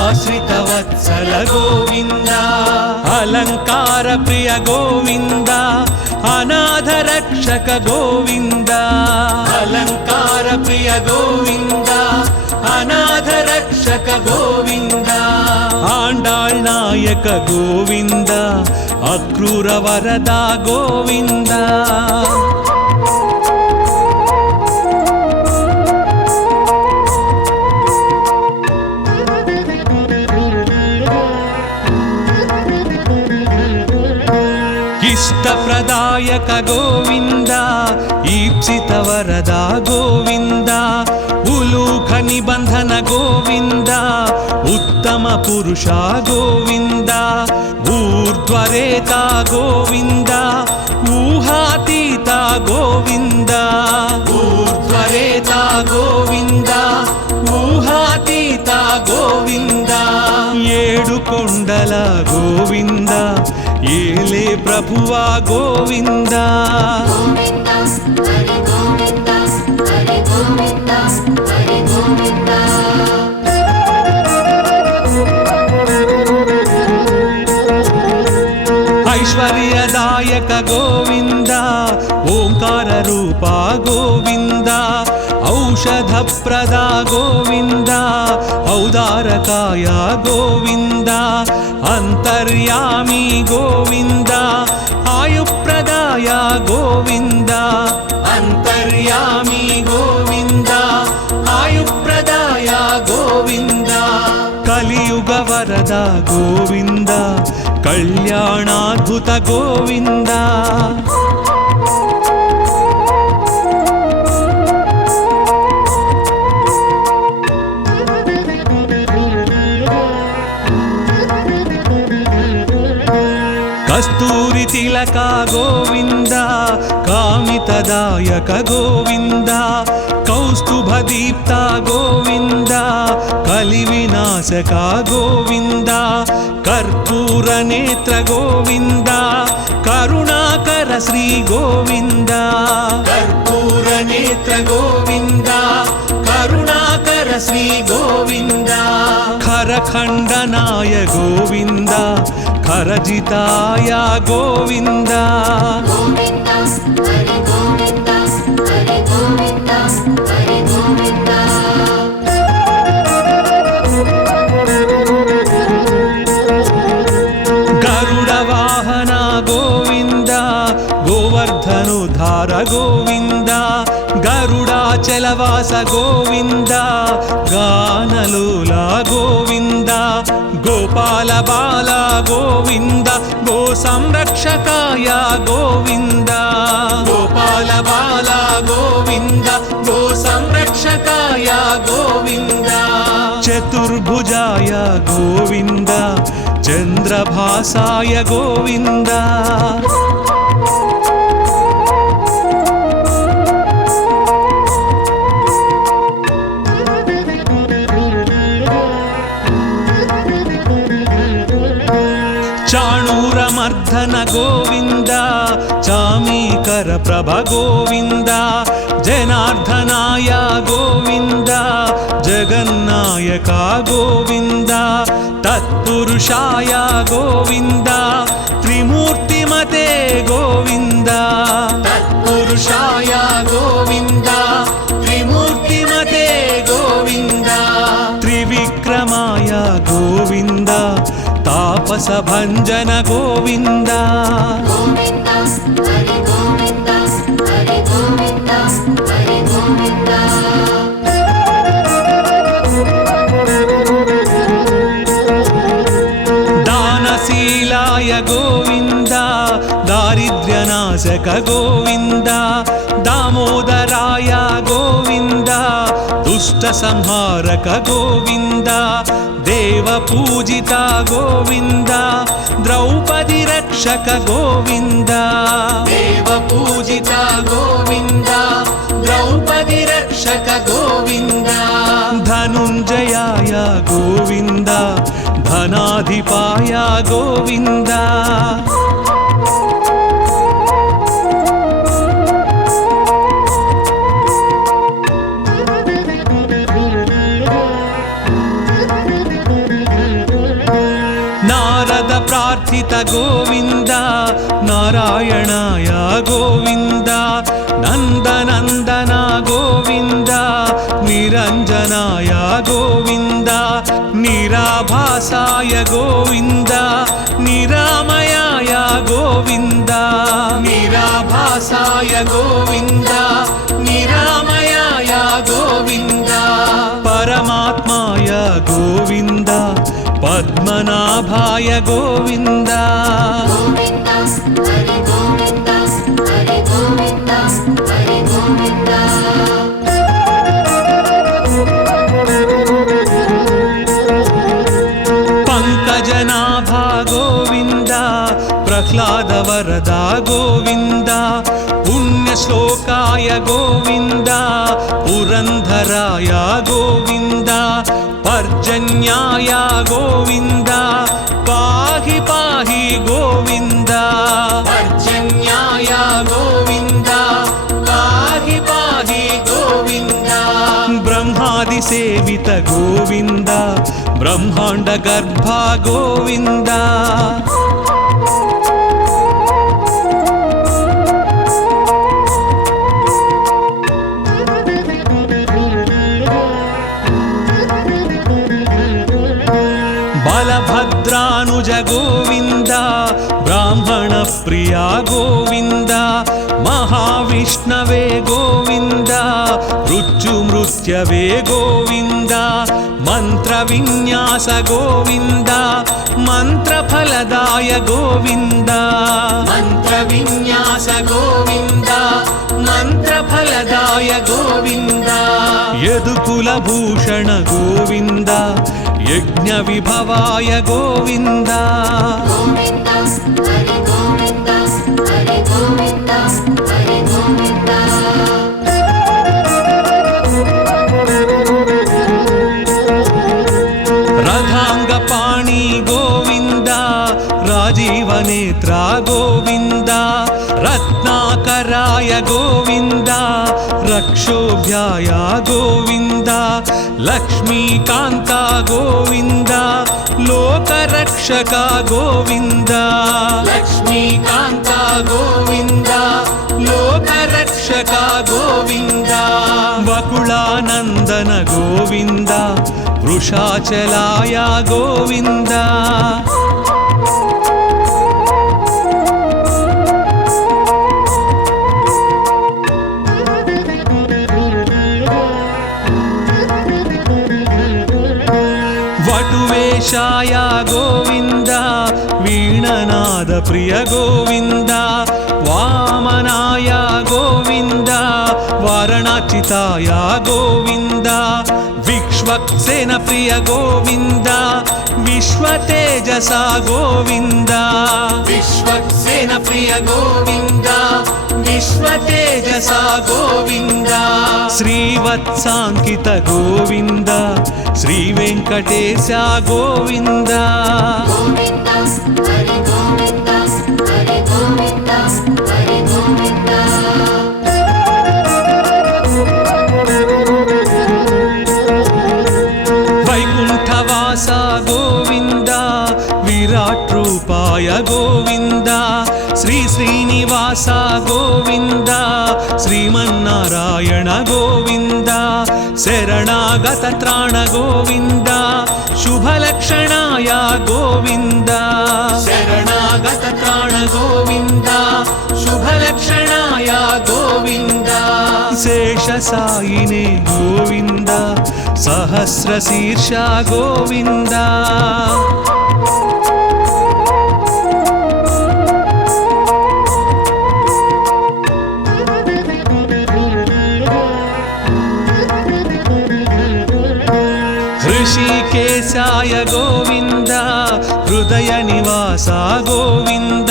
आश्रित वत्सल गोविंद अलंकार प्रिय गोविंद अनाथ रक्षक गोविंद अलंकार प्रिय गोविंद अनाथ रक्षक गोविंद आंडाळ் नायक गोविंद अक्रूर वरदा गोविंद इष्टप्रदायक गोविंद ईप्सित वरदा गोविंद उलूख निबंधन गोविंद उत्तम पुरुषा गोविंद ऊर्ध्वरेता गोविंद ऊहातीता गोविंद ऊर्ध्वरेता गोविंद ऊहातीता गोविंद ఏడు కొండల గోవింద ఏలే ప్రభువా గోవింద गोविन्द हरि गोविन्द हरि गोविन्द हरि गोविन्द ఐశ్వర్యదాయక గోవింద ఓంకార రూప గోవింద ఔషధప్రద గోవింద ఔదారకాయ గోవింద అంతర్యామి గోవింద ఆయుప్రదాయ గోవింద అంతర్యామి గోవింద ఆయుప్రదాయ గోవింద కలియుగ వరద గోవింద కళ్యాణాద్భుత గోవింద కస్తూరి తిలక గోవింద కామితదాయక గోవింద కౌస్తుభ దీప్త గోవింద కలి వినాశక గోవింద కర్పూర నేత్ర గోవింద కరుణాకర శ్రీ గోవింద కర్పూర నేత్ర గోవింద కరుణాకర శ్రీ గోవింద ఖరఖండనాయ గోవింద ఖరజితాయ గోవింద గోవింద హరి గోవింద హరి గోవింద హరి గోవింద గరుడ వాహన గోవింద గోవర్ధనుధార గోవింద గరుడాచలవాస గోవింద గానలోల గోవింద గోపాల బాల గోవింద గో సంరక్షకాయ గోవింద గోపాల బాల గోవింద గో సంరక్షకాయ గోవింద చతుర్భుజాయ గోవింద చంద్రభాసాయ గోవింద చాణూరమర్ధన గోవింద చామీకర ప్రభ గోవింద జనార్దనాయ గోవింద జగన్నాయక గోవింద తత్పురుషాయ గోవింద త్రిమూర్తిమతే గోవింద తత్పురుషాయ గోవింద త్రిమూర్తిమతే గోవింద త్రివిక్రమాయ గోవింద తాపస భంజన గోవింద గోవింద హరి గోవింద హరి గోవింద హరి గోవింద దానశీలాయ గోవింద దారిద్ర్యనాశక గోవింద దామోదరాయ గోవింద దుష్ట సంహారక గోవింద దేవ పూజిత గోవింద ద్రౌపది రక్షక గోవింద దేవ పూజిత గోవింద ద్రౌపది రక్షక గోవింద ధనుంజయాయ గోవింద ధనాధిపాయ గోవింద నారద ప్రార్థిత గోవింద నారాయణాయ గోవింద నందనందన గోవింద నిరంజనాయ గోవింద నిరాభాసాయ గోవింద నిరామయాయ గోవింద నిరాభాసాయ గోవింద నిరామయాయ గోవింద పరమాత్మాయ గోవింద పద్మనాభాయ గోవింద గోవింద హరి గోవింద హరి గోవింద హరి గోవింద పంకజనాభ గోవింద ప్రహ్లాద వరద గోవింద పుణ్యశ్లోకాయ గోవింద పురంధరాయ గోవింద పర్జన్యాయ గోవింద పాహి పాహి గోవింద పర్జన్యాయ గోవింద పాహి పాహి గోవింద బ్రహ్మాది సేవిత గోవింద బ్రహ్మాండ గర్భ గోవింద బ్రాహ్మణ ప్రియా గోవింద మహావిష్ణవే గోవింద మృత్యుమృత్యవే గోవింద మంత్ర విన్యాస గోవింద మంత్రఫలదాయ గోవింద మంత్ర విన్యాస గోవింద మంత్రఫలదాయ గోవింద యదుకుల భూషణ గోవింద యజ్ఞ విభవాయ గోవింద గోవింద హరి గోవింద హరి గోవింద హరి గోవింద రథాంగపాణి గోవింద రాజీవనేత్ర గోవింద రత్నాకరాయ గోవింద రక్షోభ్యాయ గోవింద లక్ష్మీకాంత గోవింద లోకరక్షక గోవింద లక్ష్మీకాంత గోవింద లోకరక్షక గోవింద వకుళానందన గోవింద వృషాచలాయ గోవింద వటువేషాయ గోవింద వీణనాద ప్రియ గోవింద వామనాయ గోవింద వారణాచితాయ గోవింద విక్ష్వక్సేన ప్రియ గోవింద విశ్వతేజస గోవింద విశ్వక్సేన ప్రియ గోవింద విశ్వతేజస గోవింద శ్రీవత్సాంకిత గోవింద శ్రీ వెంకటేశ గోవింద గోవింద హరి గోవింద హరి గోవింద హరి గోవింద వైకుంఠవాస గోవింద విరాట్ రూపాయ గోవింద శ్రీ శ్రీనివాస గోవింద శ్రీమన్నారాయణ గోవింద శరణాగత త్రాణ గోవింద శుభలక్షణాయ గోవింద శరణాగత త్రాణ గోవింద శుభలక్షణాయ గోవింద శేషసాయినే గోవింద సహస్రశీర్ష గోవింద ऋषिकेशाय गोविंद हृदय निवास गोविंद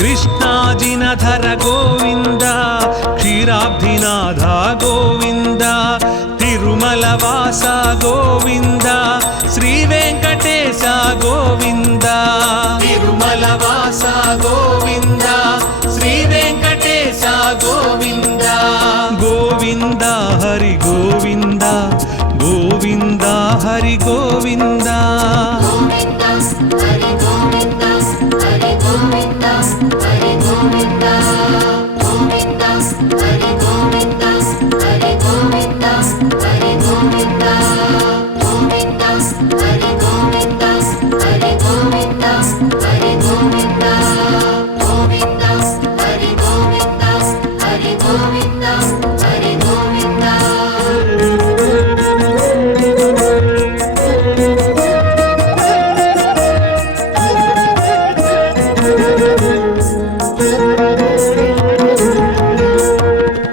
कृष्णाजिनधर गोविंद क्षीराब्धिनाथ गोविंद तिरुमलवास गोविंद श्री वेंकटेश गोविंद तिरुमलवास गोविंद श्री वेंकटेश गोविंद गोविंद हरि गोविंद गोविंद हरि गोविंद గోవింద హరి గోవింద హరి గోవింద హరి గోవింద గోవింద హరి గోవింద హరి గోవింద హరి గోవింద గోవింద హరి గోవింద హరి గోవింద హరి గోవింద గోవింద హరి గోవింద హరి గోవింద హరి గోవింద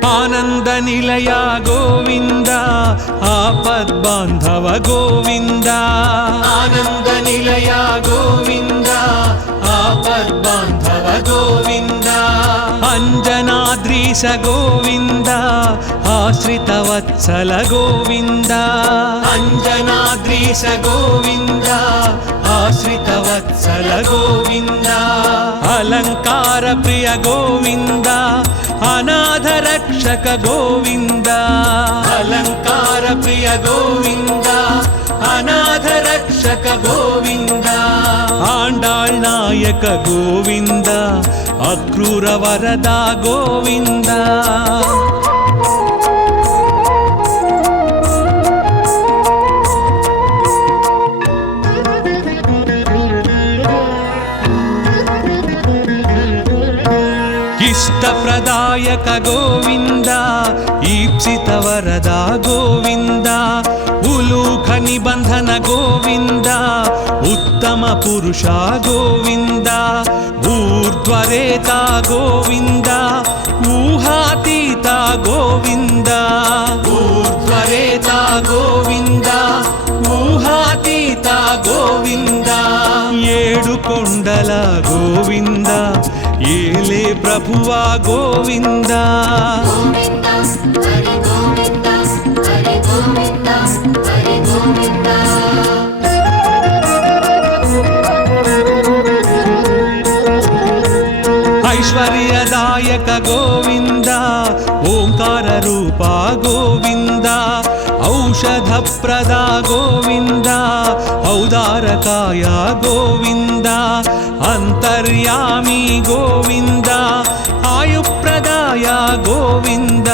आनंद निलय गोविंद आपद्बांधव गोविंद आनंद निलय गोविंद आपद्बांधव गोविंद अंजनाद्रीश गोविंद आश्रित वत्सल गोविंद अंजनाद्रीश गोविंद आश्रित वत्सल गोविंद अलंकार प्रिय गोविंद अनाथ रक्षक गोविंद अलंकार प्रिय गोविंद अनाथ रक्षक गोविंद आंडाळ नायक गोविंद अक्रूर वरदा गोविंद इष्टप्रदायक गोविन्द ईप्सितवरद गोविन्द उलूख निबन्धन गोविन्द उत्तम पुरुष गोविन्द ऊर्ध्वरेता गोविन्द ऊहातीत गोविन्द ऊर्ध्वरेता गोविन्द ऊहातीत गोविन्द ఏడు కొండల గోవింద ఏలే ప్రభువా గోవింద గోవింద హరి గోవింద హరి గోవింద హరి గోవింద ऐश्वर्यदायक गोविन्द ओंकार रूपा गोविन्द औषधप्रदा गोविन्द औदारकाय गोविन्द अन्तर्यामी गोविन्द आयुप्रदाय गोविन्द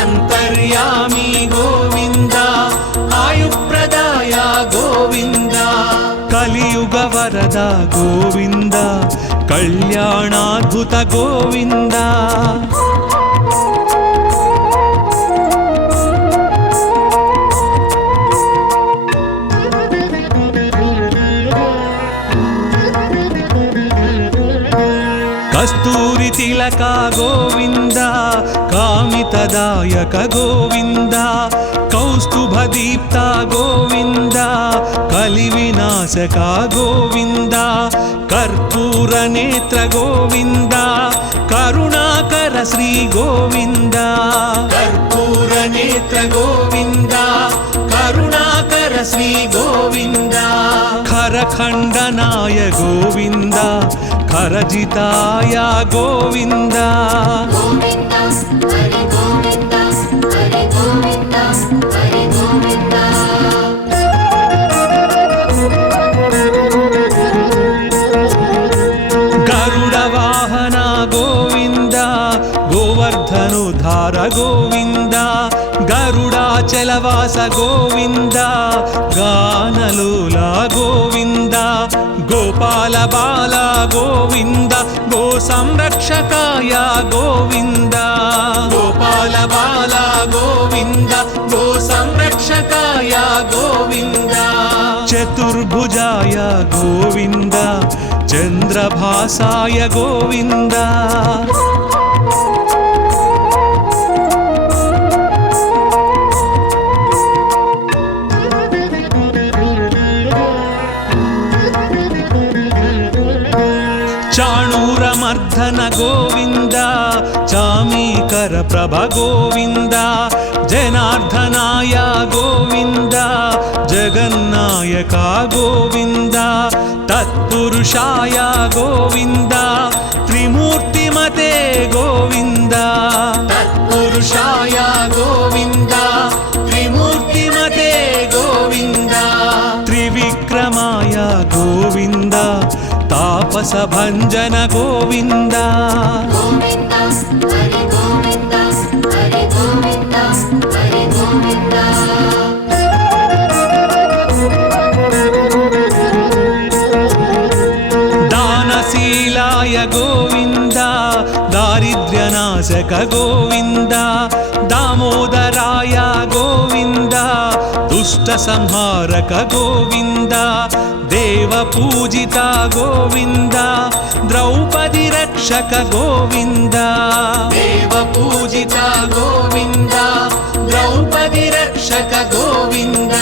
अन्तर्यामी गोविन्द आयुप्रदाय गोविन्द कलियुग वरद गोविन्द कल्याणाद्भुत गोविन्द कस्तूरि तिलक गोविन्द कामितदायक गोविन्द कौस्तुभदीप्त गोविन्द कलिविनाशक गोविन्द कर्पूरनेत्र गोविन्द करुणाकर श्री गोविन्द कर्पूरनेत्र गोविन्द करुणाकर श्री गोविन्द खरखण्डनाय गोविन्द खरजिताय गोविन्द గోవింద హరి గోవింద హరి గోవింద హరి గోవింద गरुड वाहन गोविन्द गोवर्धनोद्धार गोविन्द गरुडाचलवास गोविन्द गानलोला गोविन्द गोपाल बाल गोविन्द गो संरक्षकाय गोविन्द गोपाल बाल गोविन्द गो संरक्षकाय गोविन्द चतुर्भुजाय गोविन्द चन्द्रभासाय गोविन्द चाणूरमर्दन गोविन्द चामीकर प्रभ गोविन्द जनार्दनाय गोविन्द जगन्नायक गोविन्द तत्पुरुषाय गोविन्द त्रिमूर्तिमते गोविन्द तत्पुरुषाय गोविन्द त्रिमूर्तिमते गोविन्द त्रिविक्रमाय गोविन्द तापसभञ्जन गोविन्द గోవింద హరి గోవింద హరి గోవింద హరి గోవింద दानशीलाय गोविन्द दारिद्र्यनाशक गोविन्द दामोदराय गोविन्द दुष्टसंहारक गोविन्द देवपूजित गोविन्द द्रौपदी रक्षक गोविन्द देवपूजित गोविन्द द्रौपदी रक्षक गोविन्द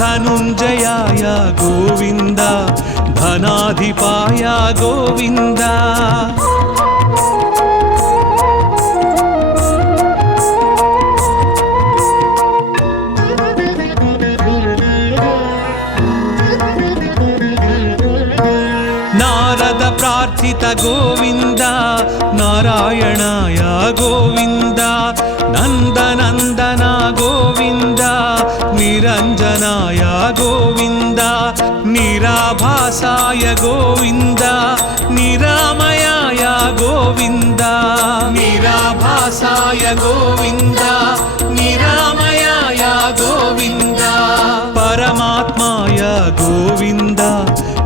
धनुञ्जयाय गोविन्द धनाधिपाय गोविन्द नारद प्रार्थित गोविन्द नारायणाय गोविन्द नन्दनन्दन गोविन्द निरञ्जनाय गोविन्द निराभासाय गोविन्द निरामयाय गोविन्द निराभासाय गोविन्द निरामयाय गोविन्द परमात्माय गोविन्द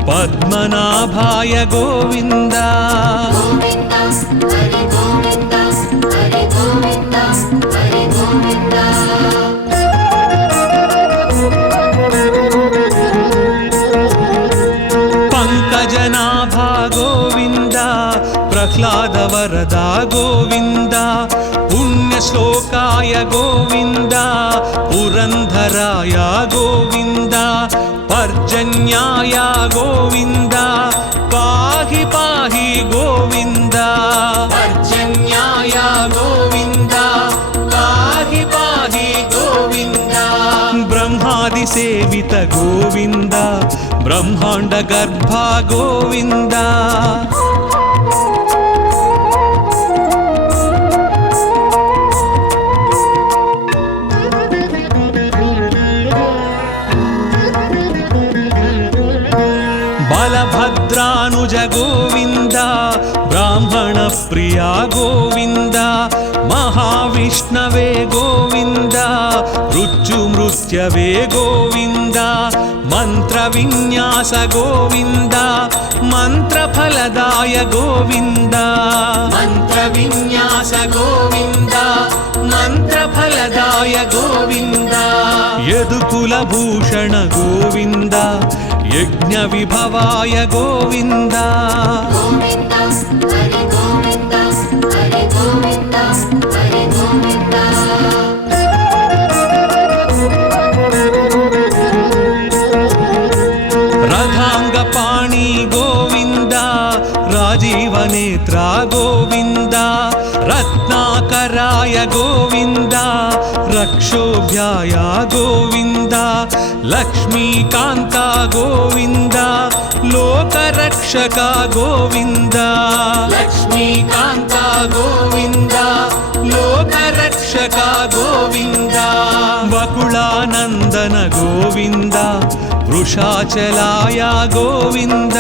पद्मनाभाय गोविन्द గోవింద హరి प्रह्लाद वरदा गोविन्द पुण्यश्लोकाय गोविन्द पुरन्धराय गोविन्द पर्जन्याय गोविन्द पाहि पाहि गोविन्द पर्जन्याय गोविन्द पाहि पाहि गोविन्द ब्रह्मादि सेवित गोविन्द ब्रह्माण्ड गर्भ गोविन्द बलभद्रानुज गोविन्द ब्राह्मण प्रिया गोविन्द महाविष्णवे गोविन्द ऋज्जुमृत्यवे गोविन्द मन्त्रविन्यास गोविन्द मन्त्रफलदाय गोविन्द मन्त्रविन्यास गोविन्द मन्त्रफलदाय गोविन्द यदुकुलभूषण गोविन्द यज्ञविभवाय गोविन्द गोविन्द हरि गोविन्द हरि गोविन्द हरि गोविन्द रथाङ्गपाणि गोविन्द राजीवनेत्रा गोविन्द रत्नाकराय गोविन्द रक्षोभ्याय गोविन्द लक्ष्मीकान्ता गोविन्द लोकरक्षक गोविन्द लक्ष्मीकान्ता गोविन्द लोकरक्षक गोविन्द वकुलानन्दन गोविन्द वृषाचलाय गोविन्द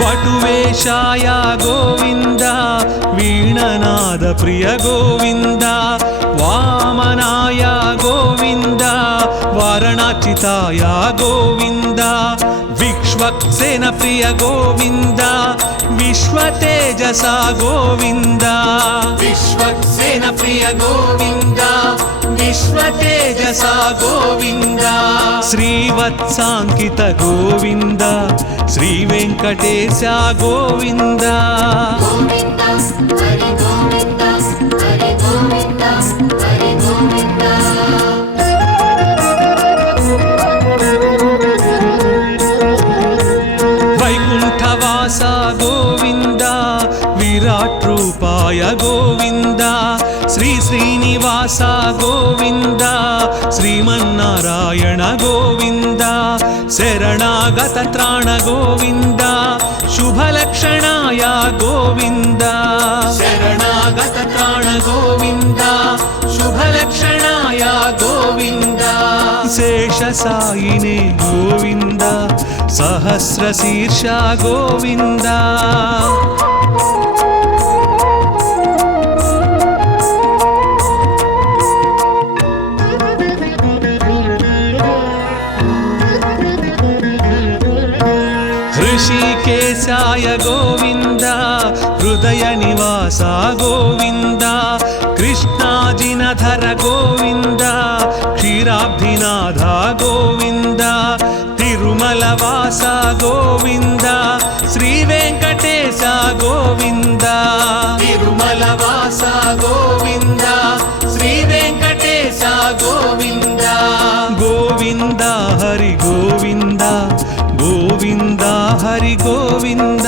वटुवेशाय गोविन्द वीणनाद प्रिय गोविन्द वामनाय गोविन्द वारणाचिताय गोविन्द विश्वक्सेन प्रिय गोविन्द विश्वतेजसा गोविन्द विश्वक्सेन प्रिय गोविन्द विश्वतेजसा गोविन्द श्रीवत्साङ्कित गोविन्द श्रीवेङ्कटेश गोविन्द गोविन्द हरि गोविन्द हरि गोविन्द हरि गोविन्द वैकुण्ठवास गोविन्द विराट रूपाय गोविन्द श्री श्रीनिवास गोविन्द श्रीमन्नारायण गोविन्द शरणागत त्राण गोविन्द शुभलक्षणाय गोविन्द शरणागत त्राण गोविन्द शुभलक्षणाय गोविन्द शेषसायिने गोविन्द सहस्रशीर्ष गोविन्द ऋषिकेशाय गोविन्द हृदय निवास गोविन्द कृष्णाजिनधर गोविन्द क्षीराब्धिनाथ गोविन्द तिरुमलवास गोविन्द श्रीवेङ्कटेश गोविन्द तिरुमलवास गोविन्द श्रीवेङ्कटेश गोविन्द गोविन्द हरि गोविन्द गोविन्द हरि गोविन्द